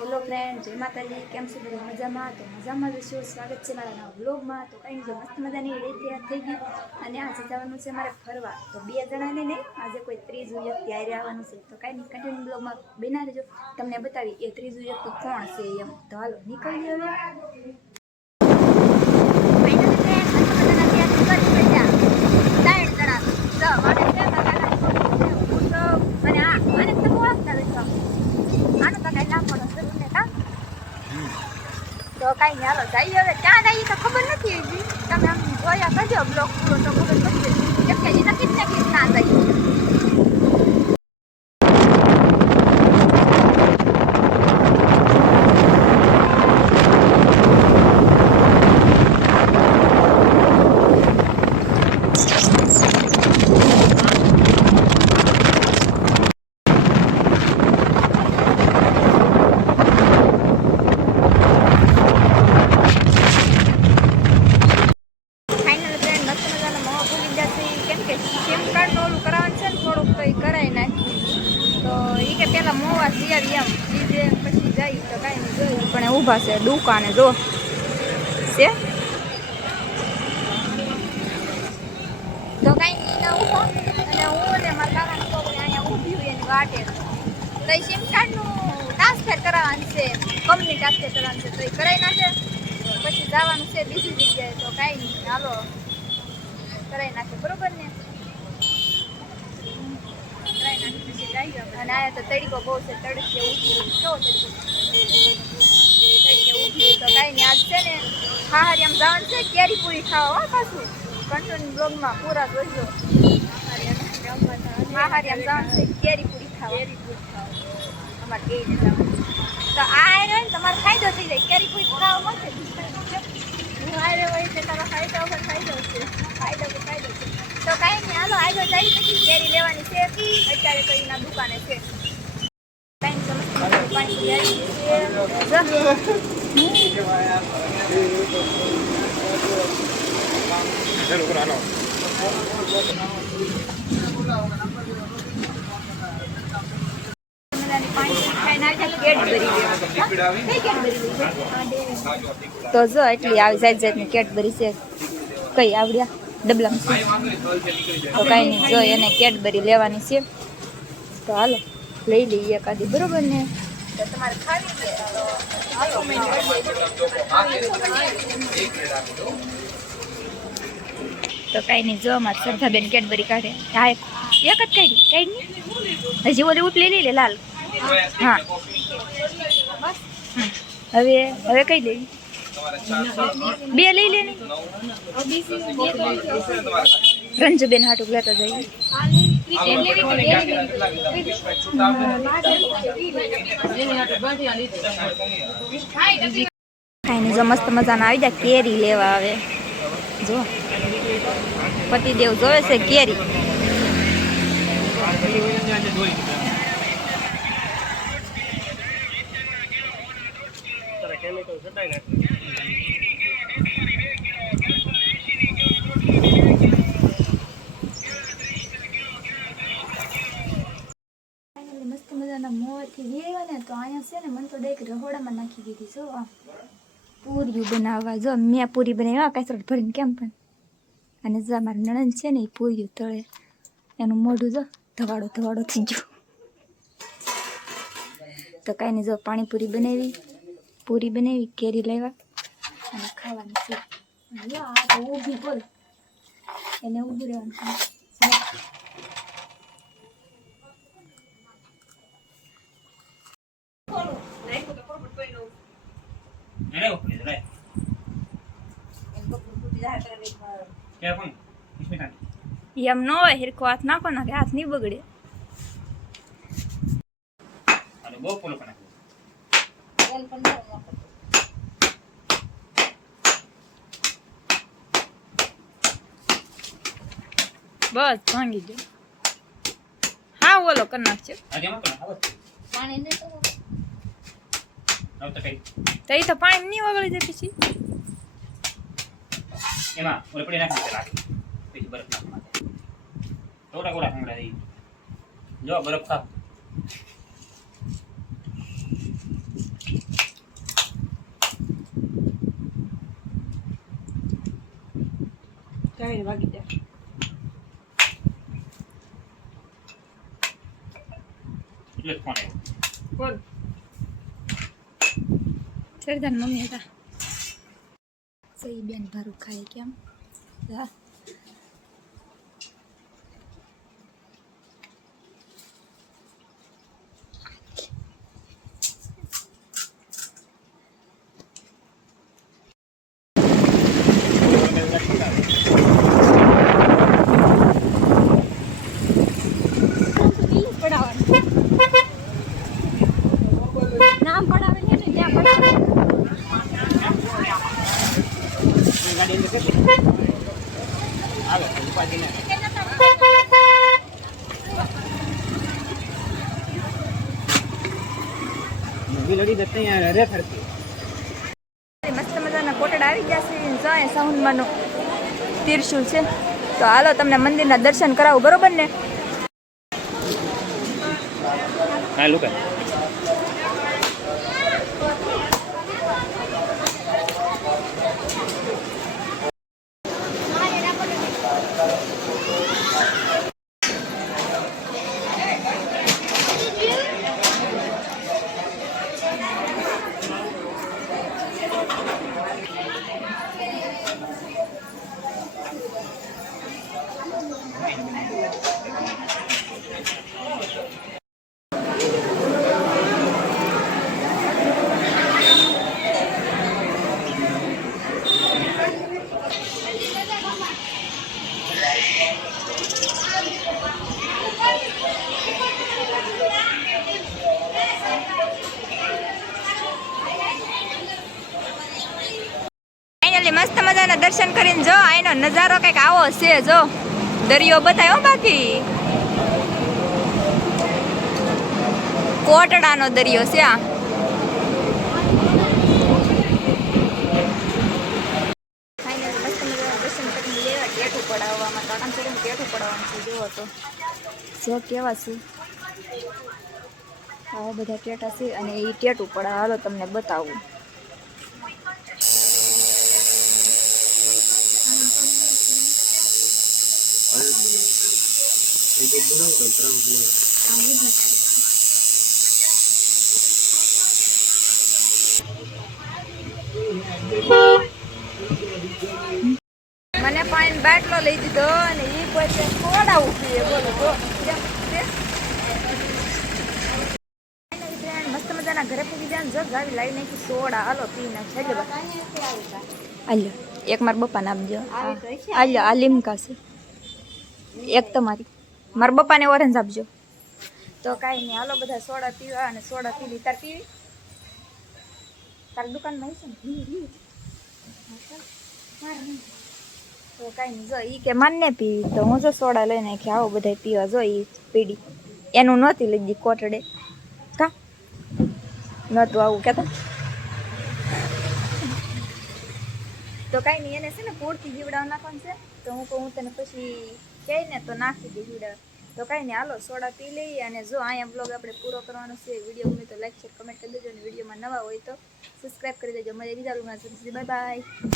Hello friend, જય માતાજી. કેમ છો બધા? મજામાં? તો મજામાં જ છો. સ્વાગત છે મારા નવા બ્લોગમાં. તો કંઈ જો મસ્ત મજાની રેડી તૈયાર થઈ ગઈ અને આજે જવાનું છે મારે ફરવા. તો 2 જણાને નહીં, આજે કોઈ ત્રીજું વ્યક્તિ હારે આવવાનું છે. તો કાંઈ નહીં, કન્ટિન્યુ બ્લોગમાં બના રહેજો. તમને બતાવી એ ત્રીજું વ્યક્તિ કોણ છે એમ. તો હાલો નીકળીએ હવે. તો કાંઈ નહીં, હાલો જઈએ હવે. ક્યાં જઈએ તો ખબર નથી હજી. તમે આમ જોયા કરજો બ્લોગ પૂરો તો ખબર પડશે. કેમ કે હજી નક્કી જ નથી ના જઈએ. સિમ કાર્ડનું ઓલું કરાવવાનું છે ને થોડુંક તો એ કરાવી નાખી. તો એ કે પેલા મોવા સિયાવી એમ બીજે પછી જાય તો કાંઈ નહીં જોયું. પણ ઊભા છે દુકાને જો છે તો કાંઈ નહીં ના ઊભા. અને હું ને મારા કાકાની છોકરી અહીંયા ઊભી હોય એની વાટે. તો એ સિમ કાર્ડનું ટ્રાન્સફર કરાવવાનું છે, કંપની ટ્રાન્સફર કરવાનું છે. તો એ કરાવી નાખે પછી જવાનું છે બીજી જગ્યાએ. તો કાંઈ નહીં, હાલો કરાવી નાખે. બરોબર ને? અને આયા તો તડીકો બહુ છે. તડકે ઉઠ્યું કેવો તડકો ઉઠ્યું. તો કાંઈ નહીં, આજ છે ને હાહરિયામ જવાનું છે કેરી પૂરી ખાવા. પાછું કંટ્રોલ બ્લોગમાં પૂરા જોઈજો. હાહરિયામ જવાનું છે કેરી પૂરી ખાવા. અમારે કેરી જવાનું તો આ ને તમારે ફાયદો થઈ જાય. કેરી પૂરી ખાવા મળશે. હું આરે હોય એટલે તમારા ફાયદો વગર ફાયદો છે. ફાયદો છે. તો કાંઈ નહીં, હાલો આગળ જઈ પછી કેરી લેવાની છે. અત્યારે તો એના દુકાને છે. કાંઈ સમજ પાણી તો જો એટલી આવી જાતની કેડબરી છે. કઈ આવડ્યા ડબલામાં છે. તો કાંઈ નહીં, જો એને કેડબરી લેવાની છે. તો હાલો લઈ લઈએ એકાદી. બરોબર ને? તો તમારે ખાવી છે તો કાંઈ નહીં, જો અમારે શ્રદ્ધાબેન કેડબરી કાઢે. હા એક જ કાઢી કાઢી હજી ઓલી ઉપલી લઈ લે લાલ. હા હવે કઈ લેવી? 2 લઈ લે ને. રંજુબેન હાટુક લેતા જઈએ. કાંઈ નહીં, જો મસ્ત મજાના આવી જાય કેરી લેવા આવે. જો પતિદેવ જોવે છે કેરી. મસ્ત મજાના મોંથી વેવા ને તો અહીંયા છે ને મને તો દેખ રહોડામાં નાખી દીધી. જો પૂરીઓ બનાવવા. જો મેં પૂરી બનાવી કાસરોટ ભરીને કેમ પણ. અને જો મારી નણંદ છે ને એ પૂરીઓ તળે. એનું મોઢું જો ધવાડો થઈ ગયું. તો કાંઈ નહીં, જો પાણીપુરી બનાવી, પૂરી બનાવી, કેરી લેવા અને ખાવાની છે. આ તો ઊભી બોલ એને ઊભું રહેવાનું. એમ ન હોય હિરકો હાથ નાખો ના કે હાથ નહીં બગડે. બસ ભાંગી ગયો. હા ઓલો કરી નાખજો. તો એ તો પાણી નહીં વગળી જાય પછી. એમાં ઓલે પડી નાખી દે લાગે પછી બરફ નાખવા માટે. થોડા થોડા ખાંગડા દઈ. જો બરફ ખા. આવીને વાગી જાય. એટલે જ ફોન આવ્યો. કોણ? સરદાર મમ્મી હતા. સહી બેન ભારું ખાય કેમ? હા. નામ પડાવે ને ત્યાં પડાવે. ગાડી અંદર છે આવે ઉપાધિ ને મૂવી લડી જતે અહીંયા રે ફરતી મસ્ત મજાના કોટડા આવી ગયા છે. જો અહીં સાઉન્ડમાંનું ત્રિશુલ છે. તો હાલો તમને મંદિરના દર્શન કરાવું, બરોબર ને? હા લુકા ફાઇનલી મસ્ત મજાના દર્શન કરીને જો આનો નજારો કંઈક આવો છે. જો દરિયો બતાવ્યો, બાકી કોટડાનો દરિયો છે આ. ફાઇનલી મસ્ત મજાના દર્શન કરીને લેવા ટેટું પડાવવામાં કાકાને કરીને ટેટું પડાવવાનું છે. જોવો તો જો કેવા છે આવા બધા ટેટા છે અને એ ટેટું પડાવ. હાલો તમને બતાવું. મને પાણી બાટલો લઈ દીધો અને એ પોતે ખોડાવું પીએ. બોલો તો મસ્ત મજાના ઘરે પૂરી જાય ને જો ગાડી લાવી નાખી સોડા. હાલો પી નાખી. હાલ્યો એક મારા બપ્પાને આપજો. હાલ્યો આ લીમકા છે એક તમારી, મારા બપ્પાને ઓરેન્જ આપજો. તો કાંઈ નહીં, હાલો બધા સોડા પીવા. અને સોડા પીવી. તાર પીવી? તારી દુકાનમાં છે ને? તો કાંઈ નહીં, જો એ કે માનને પીવી તો હું જો સોડા લઈને નાખી. આવો બધા પીવા. જો એ પીડી એનું નહોતી લઈ દી કોટડે. કા નહોતું આવું કહેતા. તો કાંઈ નહીં, એને છે ને પૂરથી જીવડાવ નાખવાનું છે. તો હું કહું તને પછી કહે ને તો નાખી દે જીવડાવ. તો કાંઈ નહીં, હાલો સોડા પી લઈએ. અને જો અહીંયા બ્લોગ આપણે પૂરો કરવાનો છે. વિડીયો ગમે તો લાઈક શેર કમેન્ટ કરી દેજો. અને વિડીયોમાં નવા હોય તો સબસ્ક્રાઈબ કરી દેજો. મજા બીજા બ્લોગમાં. Bye bye.